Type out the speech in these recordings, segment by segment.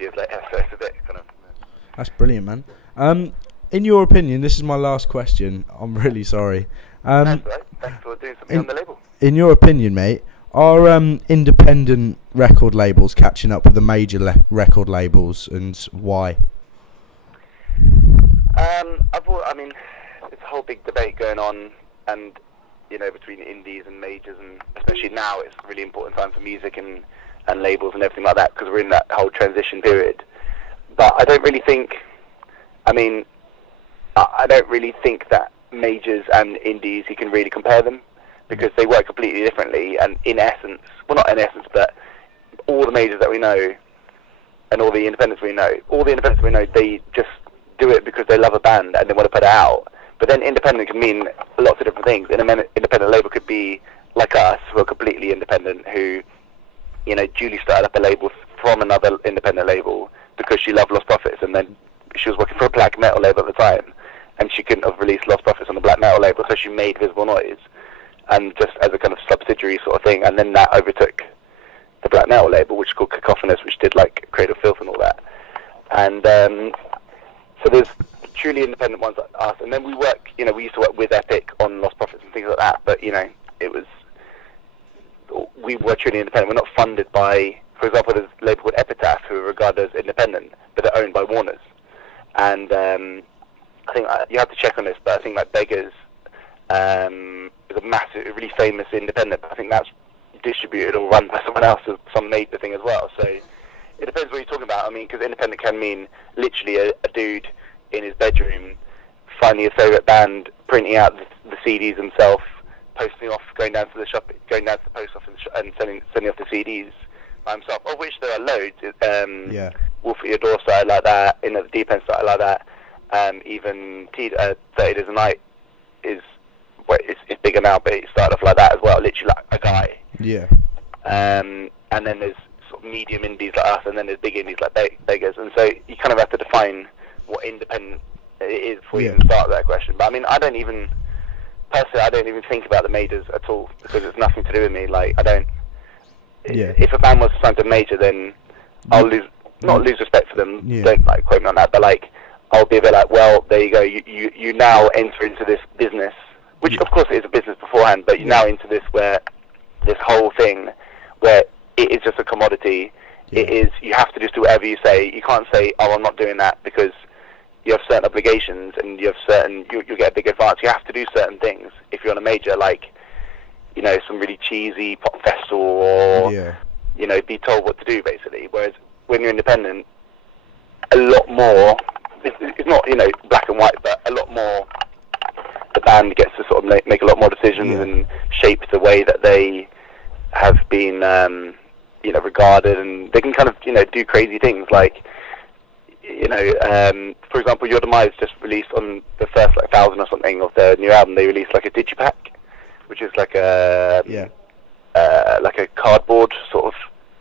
5 years later. So it's a bit kind of. That's brilliant, man. In your opinion, this is my last question. I'm really sorry. That's right. Thanks for doing something on the label. In your opinion, mate, are independent record labels catching up with the major record labels, and why? I mean, it's a whole big debate going on, and between indies and majors, and especially now, it's a really important time for music and labels and everything like that, because we're in that whole transition period. But I don't really think. I mean, I don't really think that majors and indies, you can really compare them, because they work completely differently, and in essence, well, not in essence, but all the majors that we know and all the independents we know, they just do it because they love a band and they want to put it out. But then independent can mean lots of different things. Independent label could be like us, who are completely independent, who, Julie started up a label from another independent label because she loved Lost Prophets, and then she was working for a black metal label at the time, and she couldn't have released Lost Prophets on the black metal label, so she made Visible Noise, and just as a kind of subsidiary sort of thing, and then that overtook the black metal label, which is called Cacophonous, which did like Cradle of Filth and all that. And so there's truly independent ones like us, and then we work, we used to work with Epic on Lost Prophets and things like that, but we were truly independent. We're not funded by, for example, there's a label called Epitaph, who are regarded as independent, but they're owned by Warner's. And I think you have to check on this, but I think like Beggars is a massive, really famous independent, but I think that's distributed or run by someone else, some major thing as well. So it depends what you're talking about. I mean, because independent can mean literally a dude in his bedroom finding his favourite band, printing out the CDs himself, posting off, going down to the post office and sending off the CDs by himself, of which there are loads. Wolf at Your Door started like that, the Deep End started like that. Even 30 Days a Night is bigger now, but it started off like that as well, literally like a guy. Yeah. And then there's sort of medium indies like us, and then there's big indies like Beggars, and so you kind of have to define what independent it is before you even start that question. But I mean, I don't even think about the majors at all, because it's nothing to do with me. Like, I don't. Yeah. If a band was signed to a major, then I'll not lose respect for them. Yeah. Don't like quote me on that, but like I'll be a bit like, well, there you go. You now enter into this business, which of course it is a business beforehand, but you're now into this whole thing where it is just a commodity. Yeah. It is, you have to just do whatever you say. You can't say, oh, I'm not doing that, because you have certain obligations and you have you'll get a big advance. You have to do certain things if you're on a major, like, some really cheesy pop festival, or, be told what to do, basically. Whereas when you're independent, a lot more, it's not, black and white, but a lot more, the band gets to sort of make a lot more decisions and shape the way that they have been, regarded, and they can kind of, do crazy things, like, for example, Your Demise just released on the first 1,000 or something of their new album. They released like a digipack, which is like a cardboard sort of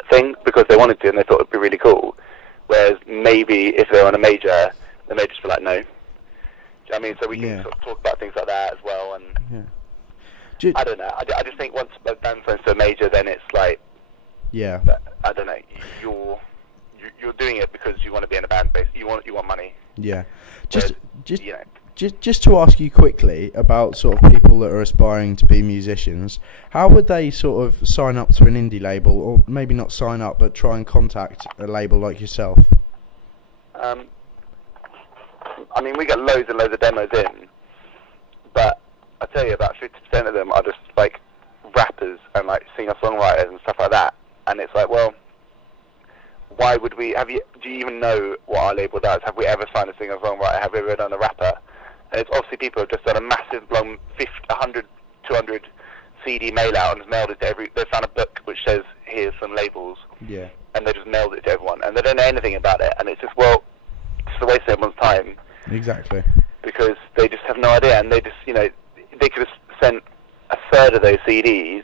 thing, because they wanted to and they thought it'd be really cool. Whereas maybe if they're on a major, they may just be like, no. Do you know what I mean? So we can sort of talk about things like that as well. And I don't know. I just think once a band signs to a major, then it's like, I don't know. You're doing it because you want to be in a band base. You want money. Yeah. Just to ask you quickly about sort of people that are aspiring to be musicians, how would they sort of sign up to an indie label, or maybe not sign up, but try and contact a label like yourself? I mean, we get loads and loads of demos in, but I tell you, about 50% of them are just like rappers and like singer-songwriters and stuff like that. And it's like, well, why would we? Do you even know what our label does? Have we ever signed a singer-songwriter? Have we ever done a rapper? And it's obviously people have just done a massive, long 100, 200 CD mail out and mailed it to they found a book which says, here's some labels. Yeah. And they just mailed it to everyone. And they don't know anything about it. And it's just, well, it's a waste of everyone's time. Exactly. Because they just have no idea. And they just, they could have sent a third of those CDs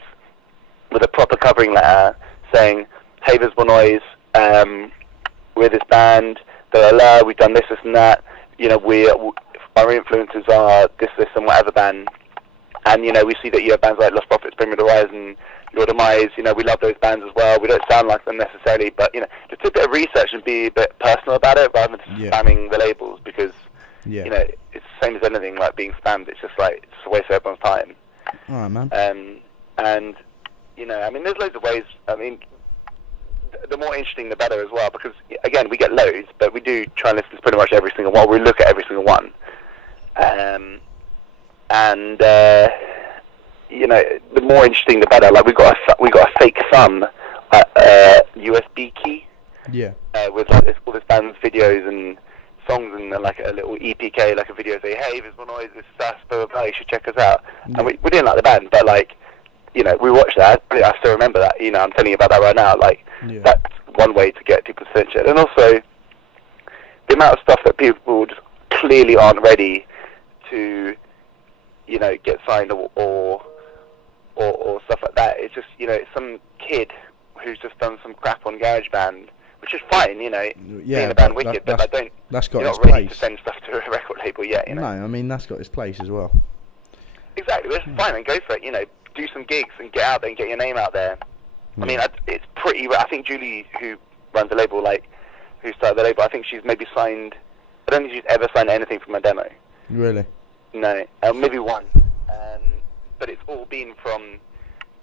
with a proper covering letter saying, hey, Visible Noise, we're this band, we've done this and that, our influences are this and whatever band, And, you know, we see that you have bands like Lost Prophets, Bring Me the Horizon, Your Demise, you know, we love those bands as well. We don't sound like them necessarily, but, you know, just do a bit of research and be a bit personal about it rather than spamming the labels, because, you know, it's the same as anything, like being spammed. It's just like, it's a waste of everyone's time. All right, man. And, you know, I mean, there's loads of ways. I mean, the more interesting, the better as well, because, again, we get loads, but we do try and listen to pretty much every single one. We look at every single one. You know, the more interesting, the better. Like, we got a fake thumb USB key. Yeah. With like all this band's videos and songs and like a little EPK, like a video say, hey, Visible Noise, this is us, blah, blah, blah, you should check us out. Yeah. And we didn't like the band, but like, you know, we watched that. I still remember that. You know, I'm telling you about that right now. Like, that's one way to get people's attention. And also, the amount of stuff that people just clearly aren't ready to, you know, get signed or stuff like that. It's just, you know, it's some kid who's just done some crap on GarageBand, which is fine, you know, being a band wicked, but I don't. That's got you're its not ready place to send stuff to a record label yet, you know. No, I mean, that's got its place as well. Exactly, that's fine, and go for it. You know, do some gigs and get out there and get your name out there. I mean, it's pretty. I think Julie, who runs the label, like, who started the label, I think she's maybe signed. I don't think she's ever signed anything from a demo. Really? No, maybe one. But it's all been from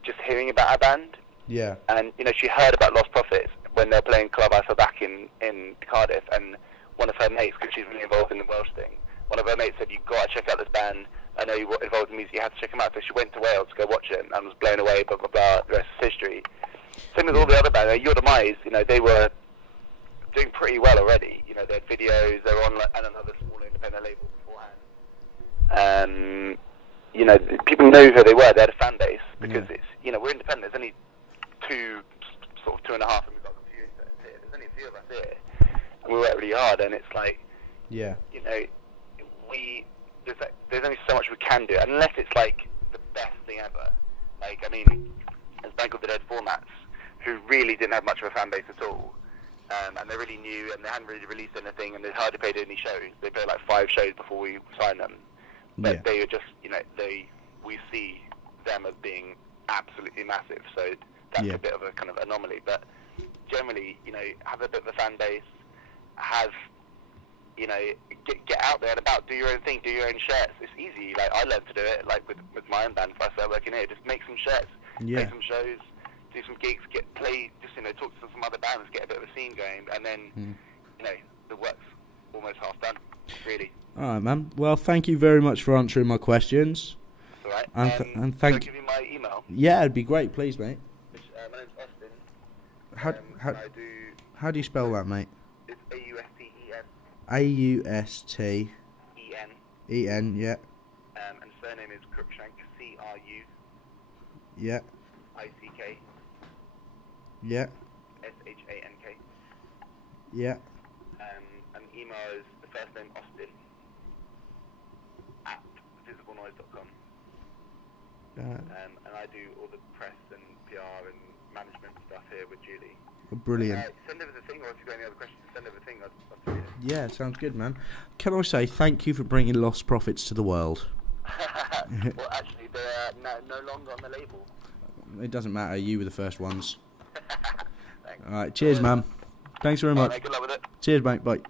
just hearing about our band. Yeah. And, you know, she heard about Lost Prophets when they were playing Club Ice back in Cardiff, and one of her mates, because she's really involved in the Welsh thing, one of her mates said, you've got to check out this band. I know you're involved in music, you have to check them out. So she went to Wales to go watch it and was blown away, blah, blah, blah. The rest is history. Same with all the other bands. Your Demise, you know, they were doing pretty well already. You know, they had videos, they were on another small independent label beforehand. You know, people know who they were. They had a fan base because it's, you know, we're independent. There's only sort of two and a half, and we've got a few interns here. There's only a few of us here, and we work really hard. And it's like, you know, there's only so much we can do, unless it's like the best thing ever. Like, I mean, there's a band called The Dead Formats, who really didn't have much of a fan base at all, and they're really new, and they hadn't really released anything, and they hardly played any shows. They played like 5 shows before we signed them. But they are just, you know, we see them as being absolutely massive, so that's a bit of a kind of anomaly. But generally, you know, have a bit of a fan base, you know, get out there and about, do your own thing, do your own shirts. It's easy. Like, I learned to do it, like with my own band. If I start working here, just make some shirts, make some shows, do some gigs, just, you know, talk to some other bands, get a bit of a scene going, and then, you know, the work's almost half done, really. All right, man. Well, thank you very much for answering my questions. All right. And thank. Can I give you my email? Yeah, it'd be great, please, mate. My name's Austin. How do you spell that, mate? It's AUSTEN. AUSTEN. Yeah. And surname is Cruikshank. CRU. Yeah. ICK. Yeah. SHANK. Yeah. And email is the first name Austin at visiblenoise.com. And I do all the press and PR and management stuff here with Julie. Brilliant. Send over the thing, or if you've got any other questions, send over the thing. I'll tell you. Yeah, sounds good, man. Can I say thank you for bringing Lost Prophets to the world? Well, actually, they're no longer on the label. It doesn't matter. You were the first ones. All right. Cheers, man. Thanks very much. Mate, good luck with it. Cheers, mate. Bye.